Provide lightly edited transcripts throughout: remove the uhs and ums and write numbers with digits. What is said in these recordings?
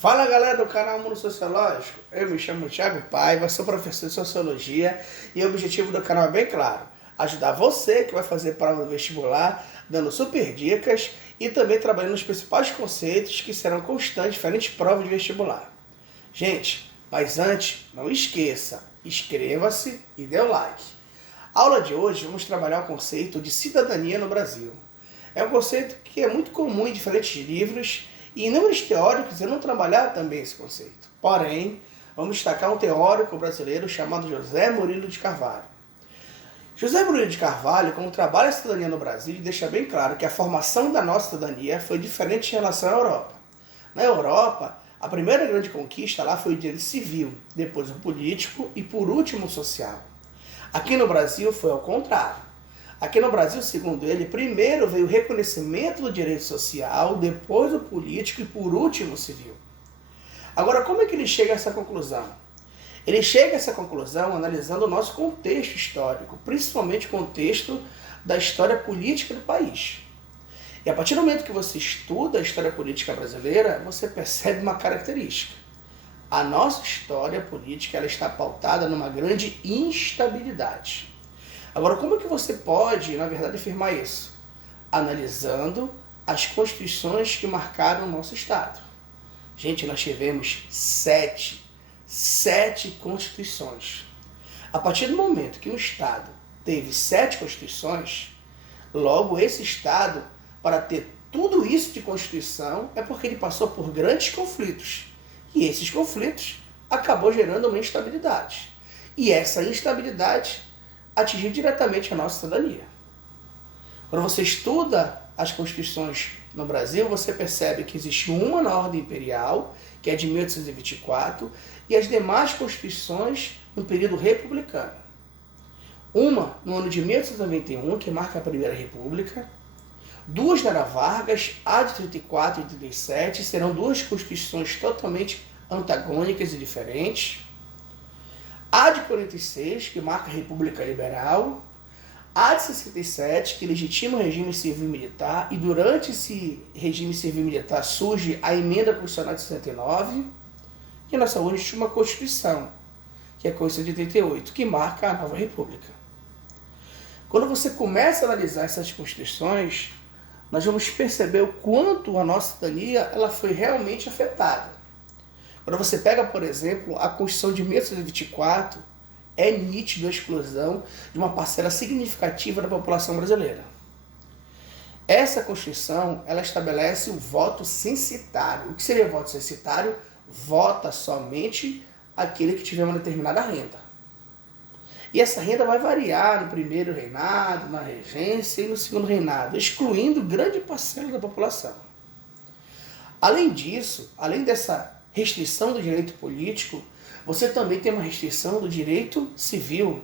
Fala galera do canal Mundo Sociológico, eu me chamo Thiago Paiva, sou professor de Sociologia e o objetivo do canal é bem claro, ajudar você que vai fazer prova do vestibular, dando super dicas e também trabalhando nos principais conceitos que serão constantes em diferentes provas de vestibular. Gente, mas antes, não esqueça, inscreva-se e dê o like. A aula de hoje vamos trabalhar o conceito de cidadania no Brasil. É um conceito que é muito comum em diferentes livros e inúmeros teóricos irão trabalhar também esse conceito. Porém, vamos destacar um teórico brasileiro chamado José Murilo de Carvalho. José Murilo de Carvalho, como trabalha a cidadania no Brasil, deixa bem claro que a formação da nossa cidadania foi diferente em relação à Europa. Na Europa, a primeira grande conquista lá foi o direito civil, depois o político e por último o social. Aqui no Brasil foi ao contrário. Aqui no Brasil, segundo ele, primeiro veio o reconhecimento do direito social, depois o político e por último o civil. Agora, como é que ele chega a essa conclusão? Ele chega a essa conclusão analisando o nosso contexto histórico, principalmente o contexto da história política do país. E a partir do momento que você estuda a história política brasileira, você percebe uma característica. A nossa história política ela está pautada numa grande instabilidade. Agora, como é que você pode, na verdade, afirmar isso? Analisando as constituições que marcaram o nosso Estado. Gente, nós tivemos sete constituições. A partir do momento que um Estado teve 7 constituições, logo esse Estado, para ter tudo isso de constituição, é porque ele passou por grandes conflitos. E esses conflitos acabou gerando uma instabilidade. E essa instabilidade atingiu diretamente a nossa cidadania. Quando você estuda as constituições no Brasil, você percebe que existe uma na ordem imperial, que é de 1824, e as demais constituições no período republicano. Uma no ano de 1891, que marca a Primeira República, duas da Era Vargas, a de 34 e 37, serão duas constituições totalmente antagônicas e diferentes. A de 46, que marca a República Liberal, a de 67, que legitima o regime civil-militar, e durante esse regime civil-militar surge a Emenda Constitucional de 69, e a nossa última Constituição, que é a Constituição de 88, que marca a nova República. Quando você começa a analisar essas constituições, nós vamos perceber o quanto a nossa cidadania ela foi realmente afetada. Quando você pega, por exemplo, a Constituição de 1824, é nítido a exclusão de uma parcela significativa da população brasileira. Essa Constituição, ela estabelece o voto censitário. O que seria voto censitário? Vota somente aquele que tiver uma determinada renda. E essa renda vai variar no primeiro reinado, na regência e no segundo reinado, excluindo grande parcela da população. Além disso, além dessa restrição do direito político, você também tem uma restrição do direito civil,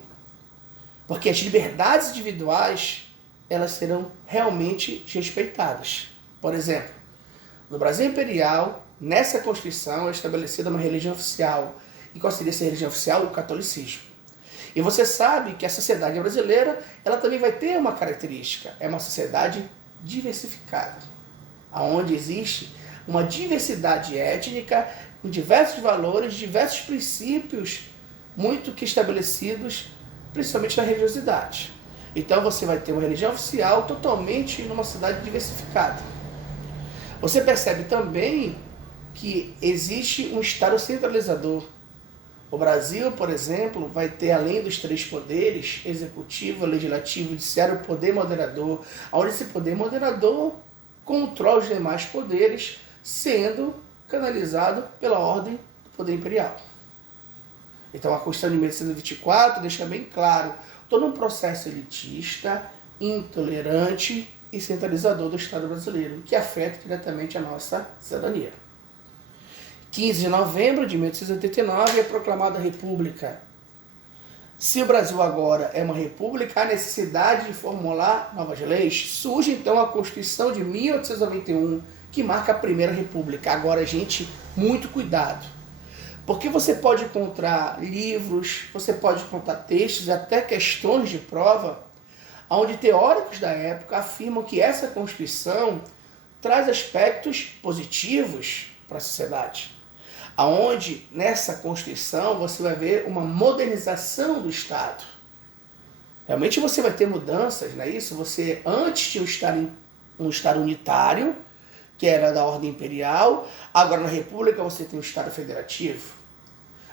porque as liberdades individuais elas serão realmente respeitadas. Por exemplo, no Brasil Imperial, nessa Constituição é estabelecida uma religião oficial. E qual seria essa religião oficial? O catolicismo. E você sabe que a sociedade brasileira ela também vai ter uma característica, é uma sociedade diversificada, onde existe uma diversidade étnica, com diversos valores, diversos princípios muito que estabelecidos, principalmente na religiosidade. Então você vai ter uma religião oficial totalmente numa cidade diversificada. Você percebe também que existe um Estado centralizador. O Brasil, por exemplo, vai ter, além dos 3 poderes, executivo, legislativo, judiciário, o poder moderador, onde esse poder moderador controla os demais poderes, sendo canalizado pela ordem do poder imperial. Então a Constituição de 1824 deixa bem claro todo um processo elitista, intolerante e centralizador do Estado brasileiro, que afeta diretamente a nossa cidadania. 15 de novembro de 1889 é proclamada a República. Se o Brasil agora é uma república, há necessidade de formular novas leis. Surge então a Constituição de 1891, que marca a Primeira República. Agora, gente, muito cuidado. Porque você pode encontrar livros, você pode encontrar textos, até questões de prova, onde teóricos da época afirmam que essa Constituição traz aspectos positivos para a sociedade. aonde nessa Constituição você vai ver uma modernização do Estado. Realmente você vai ter mudanças, não é isso? Você antes tinha um Estado unitário, que era da ordem imperial, agora na República você tem um Estado federativo.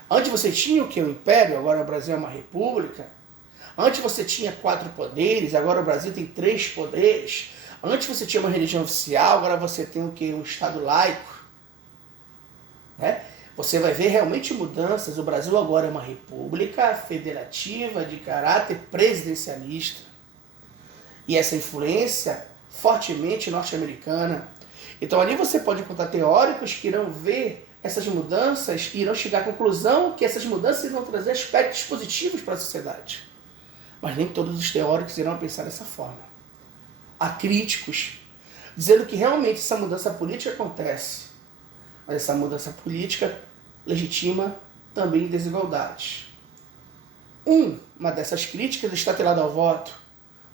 Antes você tinha o que? O Império, agora o Brasil é uma república. Antes você tinha 4 poderes, agora o Brasil tem 3 poderes. Antes você tinha uma religião oficial, agora você tem o que? Um Estado laico. Né? Você vai ver realmente mudanças. O Brasil agora é uma república federativa de caráter presidencialista. E essa influência fortemente norte-americana. Então ali você pode encontrar teóricos que irão ver essas mudanças e irão chegar à conclusão que essas mudanças irão trazer aspectos positivos para a sociedade. Mas nem todos os teóricos irão pensar dessa forma. Há críticos dizendo que realmente essa mudança política acontece, mas essa mudança política legitima também desigualdades. Uma dessas críticas está atrelada ao voto.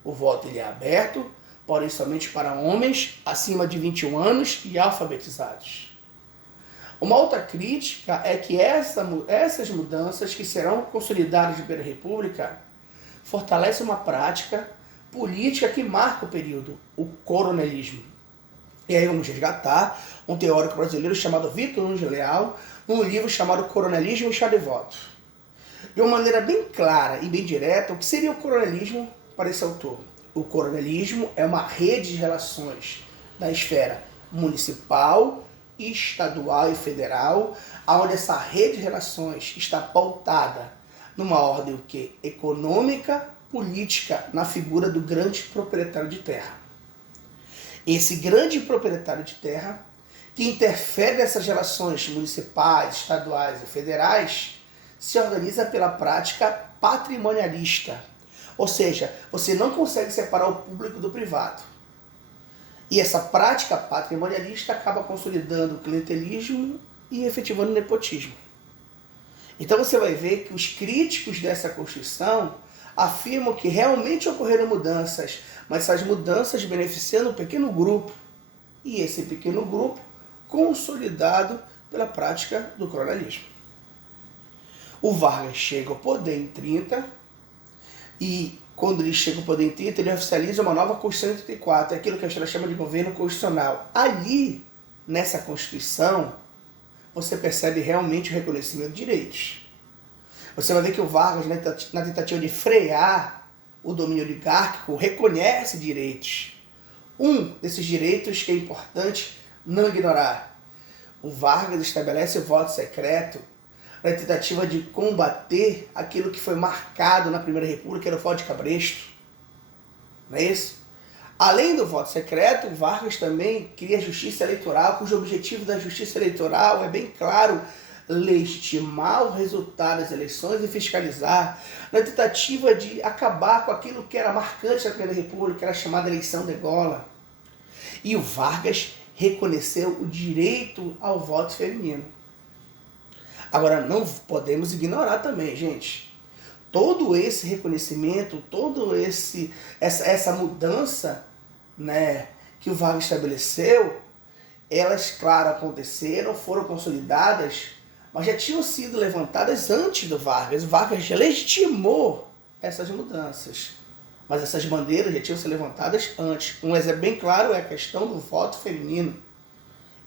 O voto ele é aberto, porém somente para homens acima de 21 anos e alfabetizados. Uma outra crítica é que essas mudanças que serão consolidadas pela República fortalecem uma prática política que marca o período, o coronelismo. E aí vamos resgatar um teórico brasileiro chamado Vitor Nunes Leal, num livro chamado Coronelismo e Chá de Voto. De uma maneira bem clara e bem direta, o que seria o coronelismo para esse autor? O coronelismo é uma rede de relações da esfera municipal, estadual e federal, onde essa rede de relações está pautada numa ordem o quê? Econômica, política, na figura do grande proprietário de terra. Esse grande proprietário de terra, que interfere nessas relações municipais, estaduais e federais, se organiza pela prática patrimonialista. Ou seja, você não consegue separar o público do privado. E essa prática patrimonialista acaba consolidando o clientelismo e efetivando o nepotismo. Então você vai ver que os críticos dessa Constituição afirmam que realmente ocorreram mudanças, mas essas mudanças beneficiando um pequeno grupo. E esse pequeno grupo consolidado pela prática do coronelismo. O Vargas chega ao poder em 30 e quando ele chega ao poder em 30, ele oficializa uma nova Constituição em 34, é aquilo que a história chama de governo constitucional. Ali, nessa Constituição, você percebe realmente o reconhecimento de direitos. Você vai ver que o Vargas, na tentativa de frear o domínio oligárquico, reconhece direitos. Um desses direitos que é importante não ignorar. O Vargas estabelece o voto secreto na tentativa de combater aquilo que foi marcado na Primeira República, que era o voto de cabresto. Não é isso? Além do voto secreto, Vargas também cria a justiça eleitoral, cujo objetivo da justiça eleitoral é bem claro: legitimar o resultado das eleições e fiscalizar, na tentativa de acabar com aquilo que era marcante da Primeira República, que era a chamada eleição de gola. E o Vargas reconheceu o direito ao voto feminino. Agora, não podemos ignorar também, gente, todo esse reconhecimento, essa mudança, né, que o Vargas estabeleceu, elas, claro, aconteceram, foram consolidadas, mas já tinham sido levantadas antes do Vargas. O Vargas já legitimou essas mudanças, mas essas bandeiras já tinham sido levantadas antes. Um exemplo bem claro é a questão do voto feminino.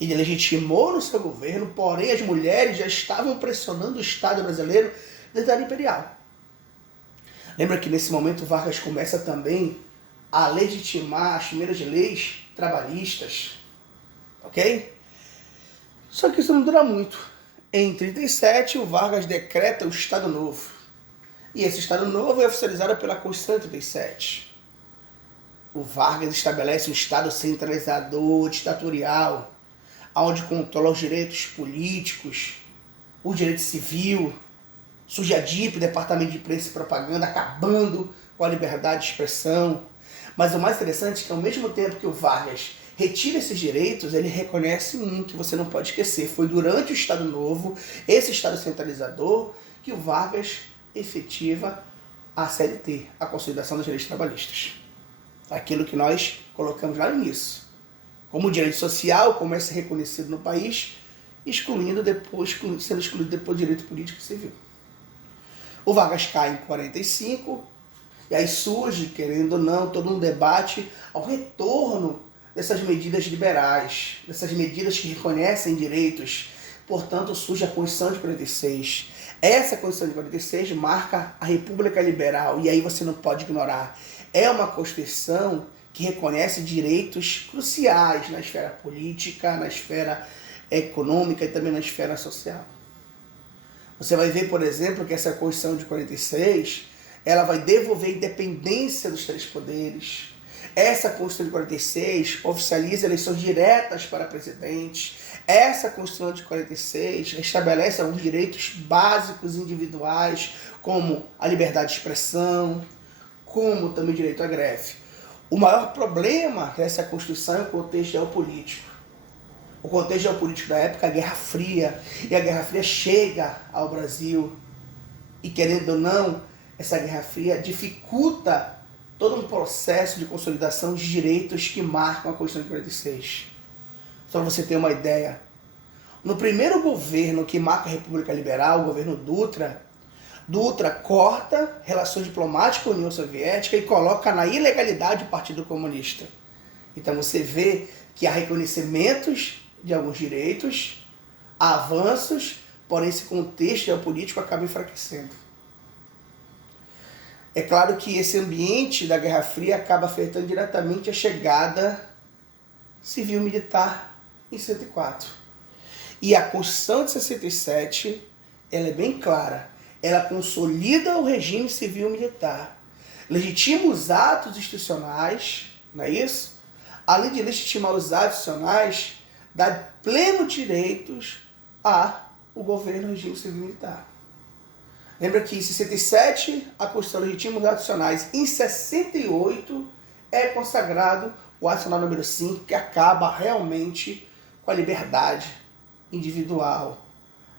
Ele legitimou no seu governo, porém as mulheres já estavam pressionando o Estado brasileiro desde a era imperial. Lembra que nesse momento Vargas começa também a legitimar as primeiras leis trabalhistas, ok? Só que isso não dura muito. Em 37, o Vargas decreta o Estado Novo. E esse Estado Novo é oficializado pela Constituição de 37. O Vargas estabelece um Estado centralizador, ditatorial, onde controla os direitos políticos, o direito civil, surge a DIP, Departamento de Imprensa e Propaganda, acabando com a liberdade de expressão. Mas o mais interessante é que ao mesmo tempo que o Vargas retira esses direitos, ele reconhece um que você não pode esquecer. Foi durante o Estado Novo, esse Estado centralizador, que o Vargas efetiva a CLT, a Consolidação das Leis Trabalhistas. Aquilo que nós colocamos lá no início. Como direito social, como é ser reconhecido no país, sendo excluído depois do direito político e civil. O Vargas cai em 45, e aí surge, querendo ou não, todo um debate ao retorno dessas medidas liberais, dessas medidas que reconhecem direitos. Portanto, surge a Constituição de 46. Essa Constituição de 46 marca a República Liberal, e aí você não pode ignorar. É uma Constituição que reconhece direitos cruciais na esfera política, na esfera econômica e também na esfera social. Você vai ver, por exemplo, que essa Constituição de 46, ela vai devolver a independência dos três poderes. Essa Constituição de 46 oficializa eleições diretas para presidente. Essa Constituição de 46 estabelece alguns direitos básicos individuais, como a liberdade de expressão, como também o direito à greve. O maior problema dessa Constituição é o contexto geopolítico. O contexto geopolítico da época é a Guerra Fria, e a Guerra Fria chega ao Brasil. E querendo ou não, essa Guerra Fria dificulta todo um processo de consolidação de direitos que marcam a Constituição de 46. Só para você ter uma ideia. No primeiro governo que marca a República Liberal, o governo Dutra corta relações diplomáticas com a União Soviética e coloca na ilegalidade o Partido Comunista. Então você vê que há reconhecimentos de alguns direitos, há avanços, porém esse contexto geopolítico acaba enfraquecendo. É claro que esse ambiente da Guerra Fria acaba afetando diretamente a chegada civil-militar em 64. E a Constituição de 67, ela é bem clara. Ela consolida o regime civil-militar, legitima os atos institucionais, não é isso? Além de legitimar os atos institucionais, dá plenos direitos ao governo do regime civil-militar. Lembra que em 67 a Constituição legitima os atos institucionais. Em 68 é consagrado o ato institucional número 5, que acaba realmente com a liberdade individual,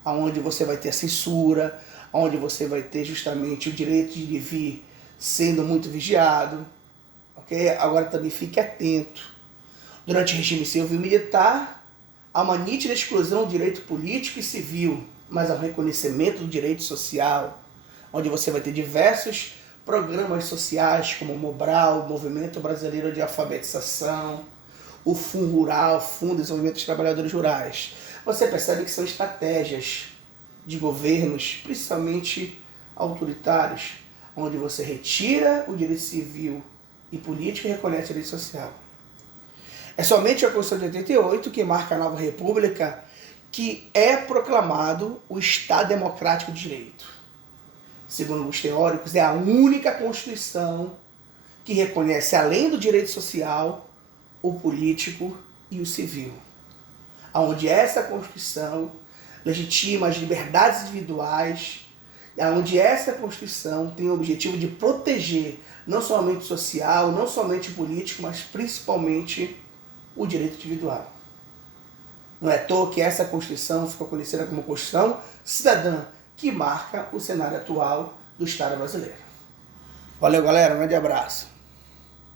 onde você vai ter a censura, onde você vai ter justamente o direito de vir sendo muito vigiado. Ok? Agora também fique atento. Durante o regime civil-militar, há uma nítida exclusão do direito político e civil, mas há um reconhecimento do direito social, onde você vai ter diversos programas sociais, como o Mobral, o Movimento Brasileiro de Alfabetização, o Fundo Rural, Fundo de Desenvolvimento dos Trabalhadores Rurais. Você percebe que são estratégias de governos, principalmente autoritários, onde você retira o direito civil e político e reconhece o direito social. É somente a Constituição de 88 que marca a nova república que é proclamado o Estado Democrático de Direito. Segundo os teóricos, é a única Constituição que reconhece, além do direito social, o político e o civil. Onde essa Constituição legitima as liberdades individuais, onde essa Constituição tem o objetivo de proteger não somente o social, não somente o político, mas principalmente o direito individual. Não é à toa que essa Constituição ficou conhecida como Constituição Cidadã, que marca o cenário atual do Estado brasileiro. Valeu, galera. Um grande abraço.